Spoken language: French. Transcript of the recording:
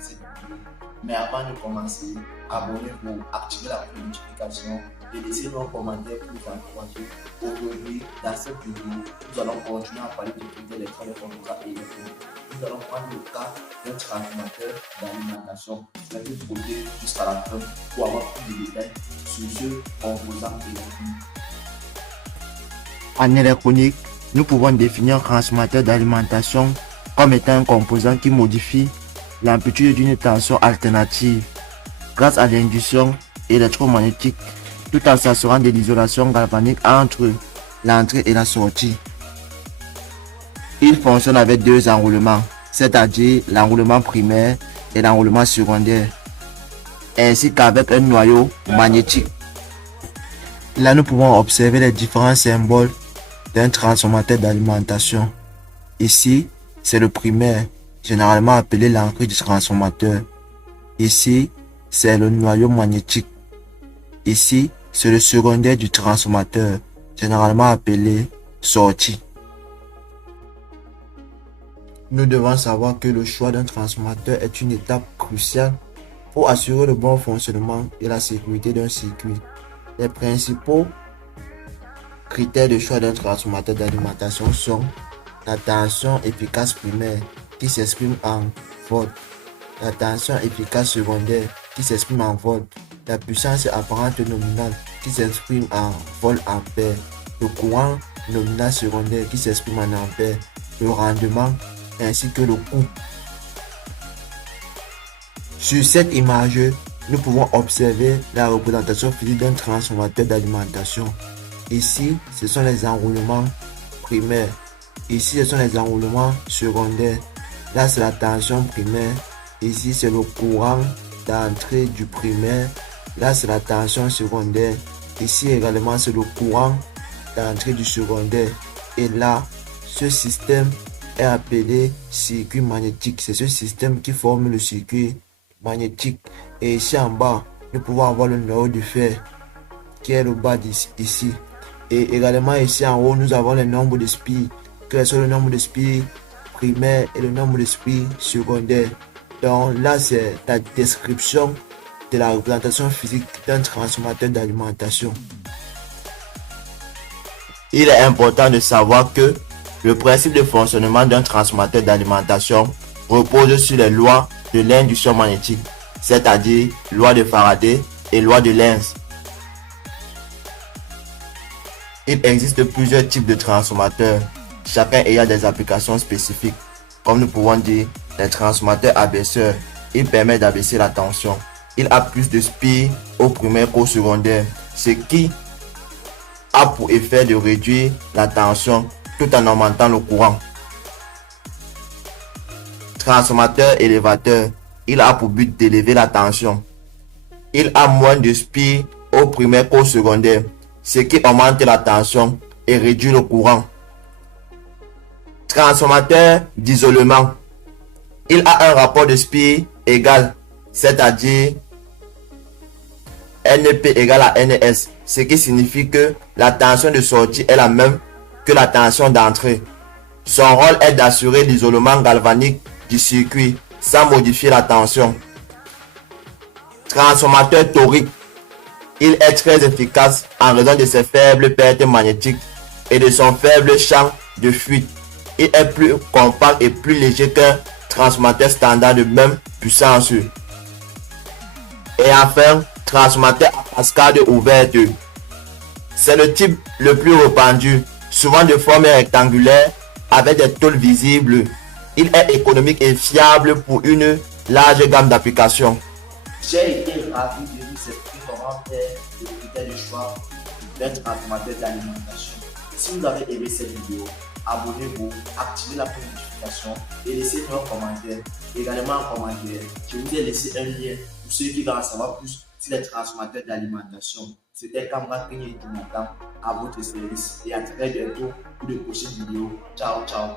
cette vidéo. Mais avant de commencer, abonnez-vous, activez la notification et laissez-nous un commentaire pour nous encourager. Aujourd'hui, dans cette vidéo, nous allons continuer à parler de critères des composants électroniques. Nous allons prendre le cas d'un transformateur d'alimentation. Je vais vous poser jusqu'à la fin pour avoir plus de détails sur ce composant électronique. En électronique, nous pouvons définir un transformateur d'alimentation comme étant un composant qui modifie l'amplitude d'une tension alternative grâce à l'induction électromagnétique, tout en s'assurant de l'isolation galvanique entre l'entrée et la sortie. Il fonctionne avec deux enroulements, c'est-à-dire l'enroulement primaire et l'enroulement secondaire, ainsi qu'avec un noyau magnétique. Là, nous pouvons observer les différents symboles d'un transformateur d'alimentation. Ici, c'est le primaire, généralement appelé l'entrée du transformateur. Ici, c'est le noyau magnétique. Ici, c'est le secondaire du transformateur, généralement appelé sortie. Nous devons savoir que le choix d'un transformateur est une étape cruciale pour assurer le bon fonctionnement et la sécurité d'un circuit. Les principaux critères de choix d'un transformateur d'alimentation sont la tension efficace primaire qui s'exprime en volts, la tension efficace secondaire qui s'exprime en volts, la puissance apparente nominale qui s'exprime en volts ampères, le courant nominal secondaire qui s'exprime en ampères, le rendement ainsi que le coût. Sur cette image, nous pouvons observer la représentation physique d'un transformateur d'alimentation. Ici, ce sont les enroulements primaires. Ici, ce sont les enroulements secondaires. Là, c'est la tension primaire. Ici, c'est le courant d'entrée du primaire. Là, c'est la tension secondaire. Ici également, c'est le courant d'entrée du secondaire. Et là, ce système est appelé circuit magnétique. C'est ce système qui forme le circuit magnétique. Et ici en bas, nous pouvons avoir le noyau de fer qui est le bas ici. Et également ici en haut, nous avons le nombre de spies, quel est le nombre de spies primaire et le nombre de spies secondaire. Donc là, c'est la description de la représentation physique d'un transformateur d'alimentation. Il est important de savoir que le principe de fonctionnement d'un transformateur d'alimentation repose sur les lois de l'induction magnétique, c'est-à-dire loi de Faraday et loi de Lenz. Il existe plusieurs types de transformateurs, chacun ayant des applications spécifiques. Comme nous pouvons dire, les transformateurs abaisseurs, ils permettent d'abaisser la tension. Il a plus de spies au primaire qu'au secondaire, ce qui a pour effet de réduire la tension tout en augmentant le courant. Transformateur élévateur, il a pour but d'élever la tension. Il a moins de spies au primaire qu'au secondaire, ce qui augmente la tension et réduit le courant. Transformateur d'isolement, il a un rapport de spie égal, c'est-à-dire NP égale à NS, ce qui signifie que la tension de sortie est la même que la tension d'entrée. Son rôle est d'assurer l'isolement galvanique du circuit sans modifier la tension. Transformateur torique, il est très efficace en raison de ses faibles pertes magnétiques et de son faible champ de fuite. Il est plus compact et plus léger qu'un transformateur standard de même puissance. Et enfin, transformateur à cascade ouverte. C'est le type le plus répandu, souvent de forme rectangulaire avec des tôles visibles. Il est économique et fiable pour une large gamme d'applications. J'ai été ravi de vous expliquer comment faire le critère de choix d'un transformateur d'alimentation. Si vous avez aimé cette vidéo, abonnez-vous, activez la notification et laissez-nous un commentaire. Également en commentaire, je vous ai laissé un lien pour ceux qui veulent en savoir plus sur les transformateurs d'alimentation. C'était Kamra Kenye Jonathan à votre service et à très bientôt pour de prochaines vidéos. Ciao, ciao.